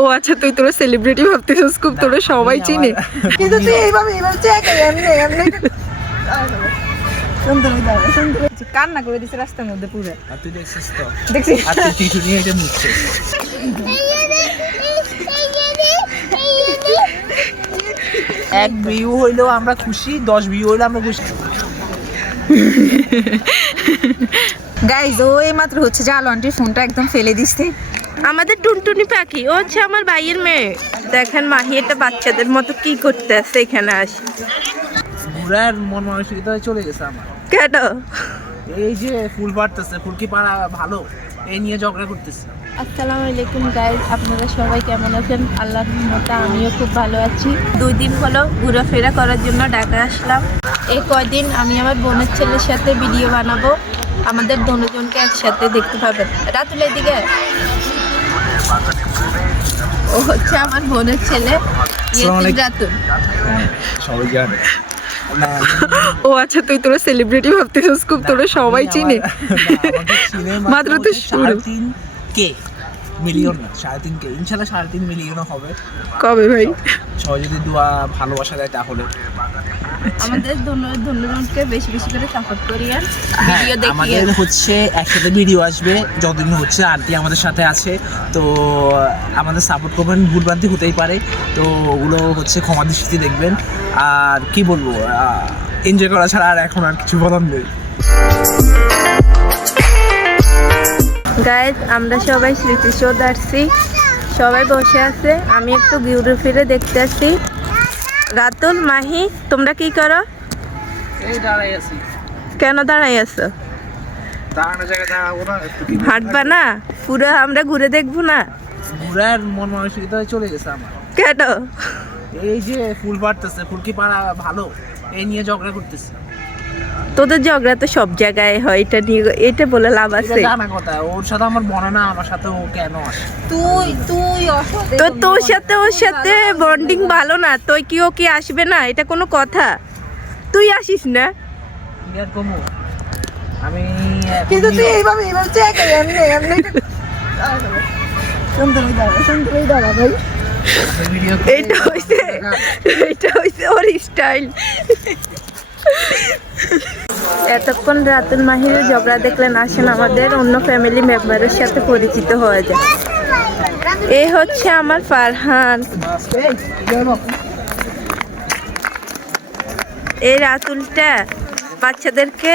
ও আচ্ছা তুই তোরা সেলিব্রিটি ভাবতেছিস খুব তোরা সবাই চিনে। কিন্তু তুই এইভাবে এইভাবে চেক এমনি এমনি কান্না করে দিছে রাস্তার মধ্যে পুরো। আর তুই দেখছিস তো? দেখছিস? আর তুই টিটু নিয়ে এটা মুছছিস এক ভিউ হইলেও আমরা খুশি দশ ভিউ হইলেও আমরা খুশি। গাইজ ও এই মাত্র হচ্ছে যে আলো আন্টির ফোনটা একদম ফেলে দিচ্ছে আমাদের টুনটুনি পাখি ও হচ্ছে আমার ভাইয়ের মেয়ে। দেখেন মাহি এটা বাচ্চাদের মতো কি করতে আছে এখানে আসি। ঘুরার মন মানসিকতায় চলে গেছে আমার। কেন? এই যে ফুল পাড়তেছে ফুল কি পাড়া ভালো? এই নিয়ে ঝগড়া করতেছে। আসসালামু আলাইকুম গাইজ আপনারা সবাই কেমন আছেন? আল্লাহর মতো আমিও খুব ভালো আছি। দুই দিন হলো ঘোরাফেরা করার জন্য ঢাকা আসলাম। এই কয়দিন আমি আমার বোনের ছেলের সাথে ভিডিও বানাবো। আমাদের দুজনকে একসাথে দেখতে পাবেন। রাতুল এদিকে। ও হচ্ছে আমার বোনের ছেলে সবাই জানে। ও আচ্ছা তুই তোরা সেলিব্রিটি ভাবতেছিস খুব তোরা সবাই চিনে। মাত্র তো শুরু। কে? মিলিয়ন না সাড়ে তিন কে ইনশাল্লাহ সাড়ে তিন মিলিয়নও হবে। কবে ভাই? সবাই যদি দোয়া ভালোবাসা দেয় তাহলে। আমাদের দুজনকে বেশি বেশি করে সাপোর্ট করিয়েন। হ্যাঁ ভিডিও দেখিয়ে আমাদের হচ্ছে একসাথে ভিডিও আসবে যতদিন হচ্ছে আন্টি আমাদের সাথে আছে। তো আমাদের সাপোর্ট করবেন ভুলভ্রান্তি হতেই পারে। তো ওগুলো হচ্ছে ক্ষমা দৃষ্টিতে দেখবেন। আর কি বলব এনজয় করা ছাড়া আর এখন আর কিছু বলার নেই। গাইজ আমরা সবাই স্মৃতিসৌধ আসছি। সবাই বসে আছে। আমি একটু ঘুরে ফিরে দেখতে আসছি। রাতুল মাহি তোমরা কি করো? কেন দাঁড়াই আছো? হাঁটবা না? পুরো আমরা ঘুরে দেখব না? ঘুরার মন মানসিকতায় চলে গেছে আমার। কেন? এই যে ফুল পাড়তেছে ফুল কি পাড়া ভালো? এই নিয়ে ঝগড়া করতেছে। তোদের ঝগড়া তো সব জায়গায় হয় এটা নিয়ে এটা বলে লাভ আছে। জানা কথা ওর সাথে আমার মনে না আমার সাথে ও কেন তুই তুই তো তোর সাথে ওর সাথে বন্ডিং ভালো না। তুই কি ও কি আসবে না? এটা কোনো কথা। তুই আসিস না। ইয়ার কমু। আমি কিন্তু তুই এইভাবে এইভাবে চেক এমনি এমনি। সুন্দর দাঁড়া সুন্দর দাঁড়া ভাই। ভিডিও এইটা হইছে এইটা হইছে ওর স্টাইল এতক্ষণ রাতুল মাহিরের ঝগড়া দেখলেন আসেন আমাদের অন্য ফ্যামিলি মেম্বারের সাথে পরিচিত হয়ে যায় এ হচ্ছে আমার ফারহান। এই রাতুলটা বাচ্চাদেরকে।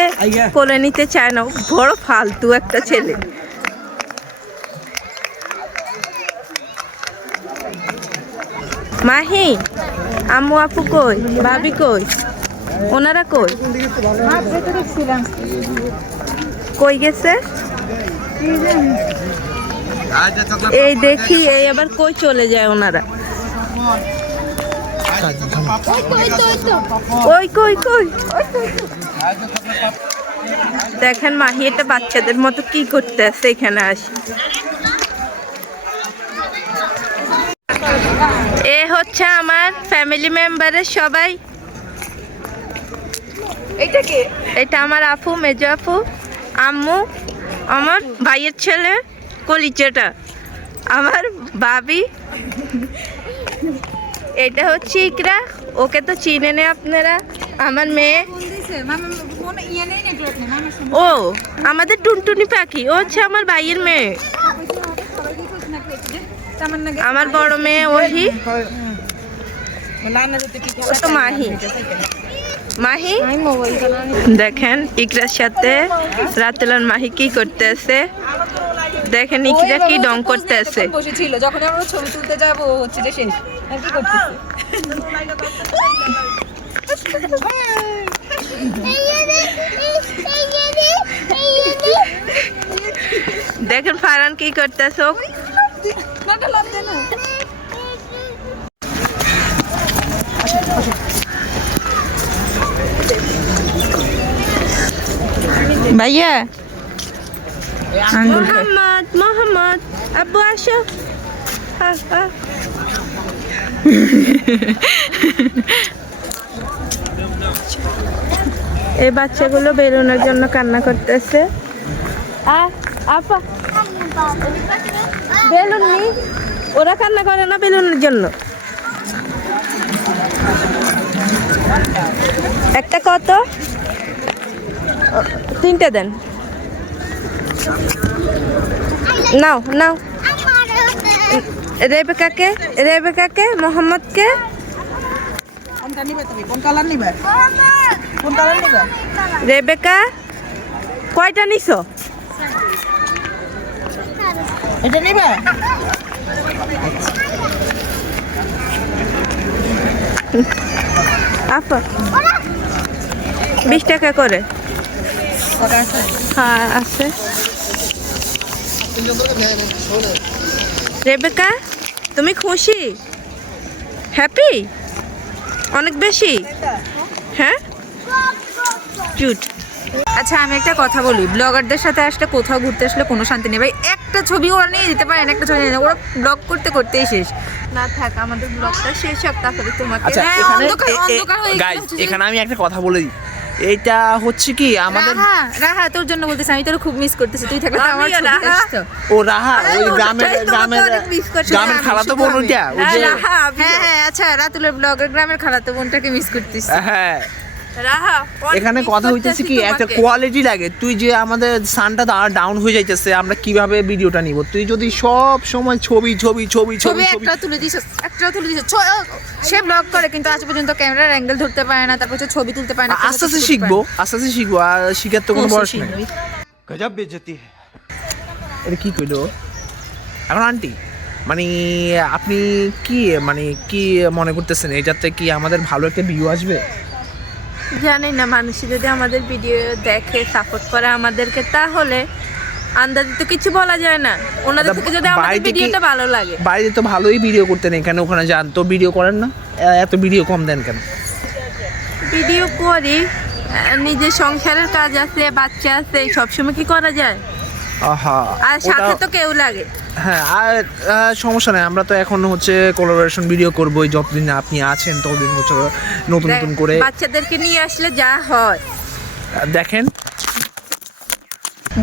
কোলে নিতে চায় না। বড় ফালতু একটা ছেলে। মাহি আম্মু আপু কই? ভাবি কই? ওনারা কই? কই গেছে? এই দেখি, এই আবার কই চলে যায় ওনারা? কই কই? দেখেন মাহি, এটা বাচ্চাদের মতো কি করতে আছে এখানে আসি। এ হচ্ছে আমার ফ্যামিলি মেম্বারের সবাই। এইটা কে? এটা আমার আপু মেজো আপু আম্মু আমার ভাইয়ের ছেলে কলিচাটা আমার বাবি এটা হচ্ছে ইকরা ওকে তো চিনে নে আপনারা আমার মেয়ে। ও আমাদের টুনটুনি পাখি ও হচ্ছে আমার ভাইয়ের মেয়ে। আমার বড় মেয়ে ওহি। ও তো মাহি। মাহি? দেখেন, ইকরার সাথে রাতেলার মাহি কি করতেছে? দেখেন, ইকরা কি ডং করতেছে। বসেছিল যখন আমরা ছবি তুলতে যাব হচ্ছে যে শেষ আর কি করতেছে দেখেন ফারান কি করতেছে ভাইয়া। মোহাম্মদ মোহাম্মদ আব্বু আসো। এই বাচ্চাগুলো বেরোনোর জন্য কান্না করতেছে। আপা। বেলুন নি? ওরা কান্না করে না বেলুনের জন্য? একটা কত? তিনটে দেন। নাও নাও। রেবেকাকে রেবেকাকে নিবে রেবেকা? কয়টা নিছো? এটা নিবে বিশ টাকা করে। হ্যাঁ আছে। রেবেকা তুমি খুশি? হ্যাপি অনেক বেশি? হ্যাঁ? কিউট আচ্ছা আমি একটা কথা বলি। ব্লগারদের সাথে আসলে কোথাও ঘুরতে আসলে কোনো শান্তি নেই। ভাই একটা ছবি ওরা নিয়ে দিতে পারেন একটা ছবি নিয়ে ওরা ব্লগ করতে করতেই শেষ। না থাক আমাদের ব্লগটা শেষ হোক তারপরে তোমাকে আচ্ছা হ্যাঁ, হয়ে এখানে আমি একটা কথা বলে দিই। এইটা হচ্ছে কি আমাদের রাহা রাহা তোর জন্য বলতেছি আমি তোর খুব মিস করতেছি। তুই থাকলে আমার আসতো। ও রাহা ওই গ্রামের গ্রামের। গ্রামের খালা খালাতো বোনটা বোন ওইটা হ্যাঁ, হ্যাঁ হ্যাঁ আচ্ছা রাতুলের ব্লগের গ্রামের খালাতো বোনটাকে মিস করতেছি। হ্যাঁ। এখানে কথা হইতেছে কি একটা কোয়ালিটি লাগে। তুই যে আমাদের সানটা ডাউন হয়ে যাইতেছে আমরা কীভাবে ভিডিওটা নিব? তুই যদি সব সময় ছবি ছবি ছবি ছবি একটা তুলে দিছ একটা তুলে দিছ সে ব্লগ করে কিন্তু আজ পর্যন্ত ক্যামেরার অ্যাঙ্গেল ধরতে পারে না তারপর ছবি তুলতে পারে না আস্তে আস্তে শিখব আস্তে আস্তে শিখব আর শিখার তো কোনো বয়স নেই। গজব বেজতি এটা কি কইলো? এখন আন্টি মানে আপনি কি মানে কি মনে করতেছেন? এটাতে কি আমাদের ভালো একটা ভিউ আসবে? জানি না মানুষ যদি আমাদের ভিডিও দেখে সাপোর্ট করে আমাদেরকে তাহলে আন্দাজে তো কিছু বলা যায় না। ওনাদের থেকে যদি আমাদের ভিডিওটা ভালো লাগে। বাড়িতে তো ভালোই ভিডিও করতেন এখানে ওখানে যান। তো ভিডিও করেন না? এত ভিডিও কম দেন কেন? ভিডিও করি নিজের সংসারের কাজ আছে বাচ্চা আছে সবসময় কি করা যায়? আহা আর সাথে তো কেউ লাগে। হ্যাঁ আর সমস্যা নেই। আমরা তো এখন হচ্ছে কোলাবোরেশন ভিডিও করবোই যতদিন আপনি আছেন ততদিন হচ্ছে নতুন নতুন করে বাচ্চাদেরকে নিয়ে আসলে যা হয়। দেখেন।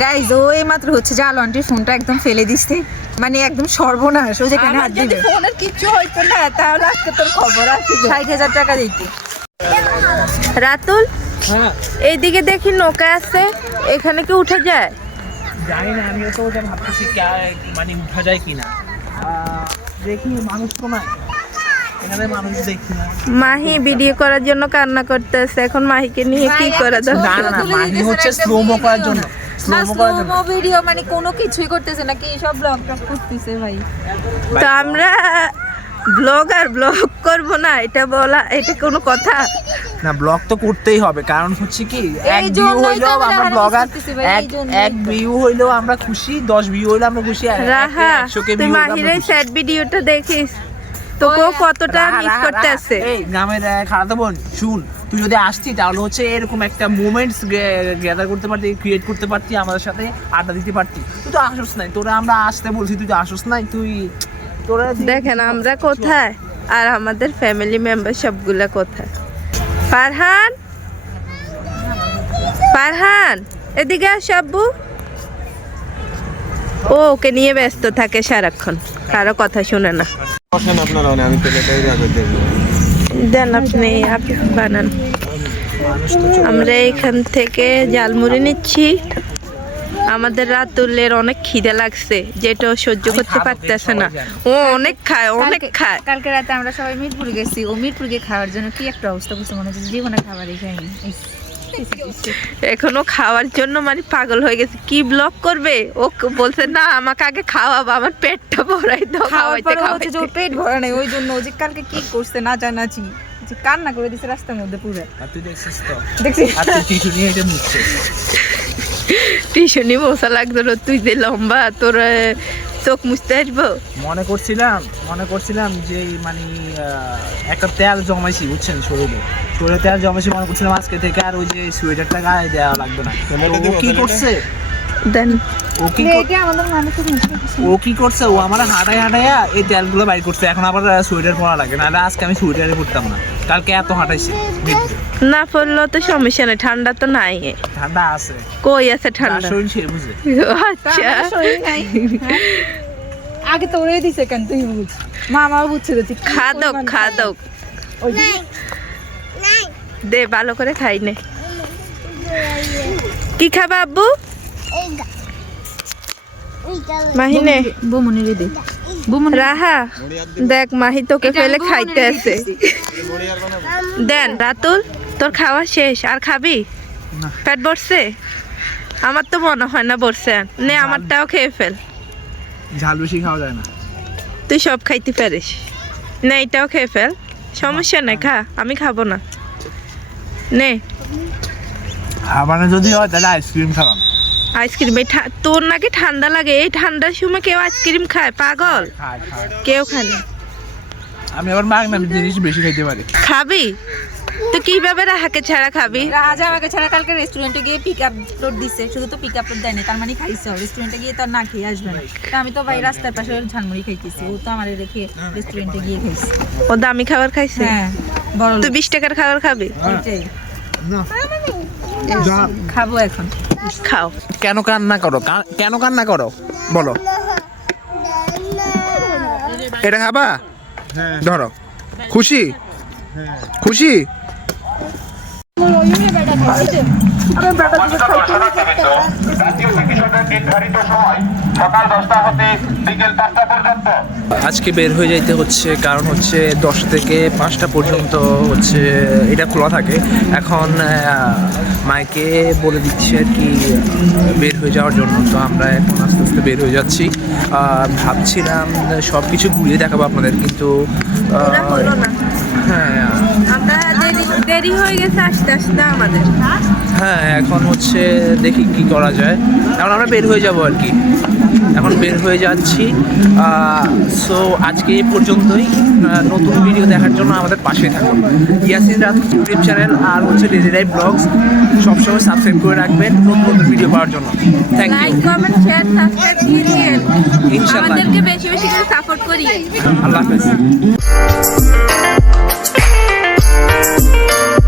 গাইজ ও মাত্র হচ্ছে যে আলো আন্টির ফোনটা একদম ফেলে দিচ্ছে মানে একদম সর্বনাশ। ও যেখানে হাত দিবে। ফোনের কিচ্ছু হইতো না তাহলে আজকে তোর খবর আছে ষাট হাজার টাকা দিতে। রাতুল হ্যাঁ। এইদিকে দেখি নৌকা আছে। এখানে কি উঠে যায়? জানি না আমিও তো ওটা ভাবতেছি কে মানে উঠা যায় কিনা। দেখি মানুষ তো না। মাহি ভিডিও করার জন্য কান্না করতেছে। এখন মাহিকে নিয়ে কি করা দরকার না না মাহি হচ্ছে স্লোমো করার জন্য ভিডিও মানে কোনো কিছুই করতেছে না কি সব ব্লগ টক করতেছে ভাই। তো আমরা ব্লগ আর ব্লগ করব না এটা বলা এটা কোনো কথা। না ব্লগ তো করতেই হবে কারণ হচ্ছে কি এক ভিউ হইলেও আমরা ব্লগার এক এক ভিউ হইলেও আমরা খুশি দশ ভিউ হইলে আমরা খুশি আর রাহা একশো কে তুই ভিউ মাহিরের স্যাড ভিডিওটা দেখিস তোকেও কতটা মিস করতে আছে এই গ্রামের খারাপ বোন শুন তুই যদি আসতি তাহলে হচ্ছে এরকম একটা মুভমেন্টস গ্যাদার করতে পারতি ক্রিয়েট করতে পারতি আমাদের সাথে আড্ডা দিতে পারতি। তুই তো আসস নাই তোরা আমরা আসতে বলছি তুই তো আসস নাই তুই দেখেন আমরা কোথায় আর আমাদের ফ্যামিলি মেম্বার সবগুলা কোথায়? ফারহান? ফারহান এদিকে আস আব্বু। ও ওকে নিয়ে ব্যস্ত থাকে সারাক্ষণ। কারও কথা শুনে না। দেন আপনি আপনি বানান। আমরা এখান থেকে জালমুড়ি নিচ্ছি। আমাদের রাতুলের অনেক খিদে লাগছে যেটা সহ্য করতে পারতেছে না। ও অনেক খায় অনেক খায়। কালকে রাতে আমরা সবাই মিরপুর গেছি। ও মিরপুর গিয়ে খাওয়ার জন্য কি একটা অবস্থা করছে মনে হচ্ছে জীবনে খাবারই খাইনি। এখনও খাওয়ার জন্য মানে পাগল হয়ে গেছে। কি ব্লক করবে? ও বলছে না আমাকে আগে খাওয়াবো আমার পেটটা ভরাই দাও খাওয়াইতে পরে যে ওর পেট ভরা নেই ওই জন্য ও যে কালকে কি করছে না জানাচ্ছি। যে কান্না করে দিছে রাস্তার মধ্যে পুরো। আর তুই দেখছিস তো? দেখছি আর তুই টিস্যু নিয়ে এটা মুছছে টিউশনি বসা লাগতো তুই যে লম্বা তোর চোখ মুছতে আসব? মনে করছিলাম মনে করছিলাম যে মানে আহ, একটা তেল জমাইছি বুঝছেন শরীরে। শরীরে তেল জমাইছি মনে করছিলাম আজকে থেকে আর ওই যে সোয়েটারটা গায়ে দেওয়া লাগবে না। ও কি করছে? দেন। ও কি করছে? ও আমার হাঁটাই হাঁটাইয়া এই তেলগুলো বাইর করছে। এখন আবার সোয়েটার পরা লাগে। না আজকে আমি সোয়েটারে পরতাম না। কালকে এত হাঁটাইছি। না পড়লেও তো সমস্যা নেই। ঠান্ডা তো নাই। ঠান্ডা আছে। কই আছে ঠান্ডা? শরীর সে বুঝে। আচ্ছা। আগে তো ওরে দিছে কেন? তুই বুঝ মা আমার বুঝছে তো খাদক খাদক দে ভালো করে খাই নে। কি খাবা আব্বু? মাহিনে। বমনি রে দে বমনি রাহা দেখ মাহি তোকে ফেলে খাইতে আছে। দেন রাতুল তোর খাওয়া শেষ। আর খাবি? পেট ভরছে? আমার তো মনে হয় না ভরছে। নে আমারটাও খেয়ে ফেল। ঝাল বেশি খাওয়া যায় না। তুই সব খাইতে পারিস। না এটাও খেয়ে ফেল। সমস্যা নাই খা। আমি খাব না। নে। মানে যদি হয় তাহলে আইসক্রিম খাওয়াম। আইসক্রিম। এই ঠা- তোর নাকি ঠান্ডা লাগে। এই ঠান্ডার সময় কেউ আইসক্রিম খায় পাগল? কেউ খায় না। আমি আবার মাগ জিনিস বেশি খাইতে পারি। খাবি? তো কীভাবে রাহাকে ছাড়া খাবি? রাজা আমাকে ছাড়া কালকে রেস্টুরেন্টে গিয়ে পিক আপ লোড দিছে। শুধু তো পিক আপ লোড দেয় না তার মানে খাইছে রেস্টুরেন্টে গিয়ে তো আর না খেয়ে আসবে না। তা আমি তো ভাই রাস্তার পাশে ঝালমুড়ি খাইতেছি। ও তো আমার রেখে রেস্টুরেন্টে গিয়ে খাইছে। ও দামি খাবার খাইছে? হ্যাঁ বড় তুই বিশ টাকার খাবার খাবি? খাব এখন। খাও। কেন কান্না করো? কেন কান্না করো? বলো। এটা খাবা? ধরো। খুশি? খুশি? আজকে বের হয়ে যাইতে হচ্ছে কারণ হচ্ছে দশটা থেকে পাঁচটা পর্যন্ত হচ্ছে এটা খোলা থাকে। এখন মাইকে বলে দিচ্ছে আর কি বের হয়ে যাওয়ার জন্য। তো আমরা এখন আস্তে আস্তে বের হয়ে যাচ্ছি। ভাবছিলাম সব কিছু ঘুরিয়ে দেখাবো আপনাদের কিন্তু হ্যাঁ দেরি হয়ে গেছে আসতে আসতে আমাদের। হ্যাঁ এখন হচ্ছে দেখি কি করা যায়। এখন আমরা বের হয়ে যাব আর কি। এখন বের হয়ে যাচ্ছি। সো আজকে এই পর্যন্তই। নতুন ভিডিও দেখার জন্য আমাদের পাশে থাকুন। ইয়াসিন রাত ইউটিউব চ্যানেল আর হচ্ছে ডেলি লাইফ ব্লগস সবসময় সাবস্ক্রাইব করে রাখবেন নতুন নতুন ভিডিও পাওয়ার জন্য। Thank you comment share subscribe ইনশাআল্লাহ। আমাদেরকে বেশি বেশি করে সাপোর্ট করিয়ে আল্লাহ হাফেজ। Thank you.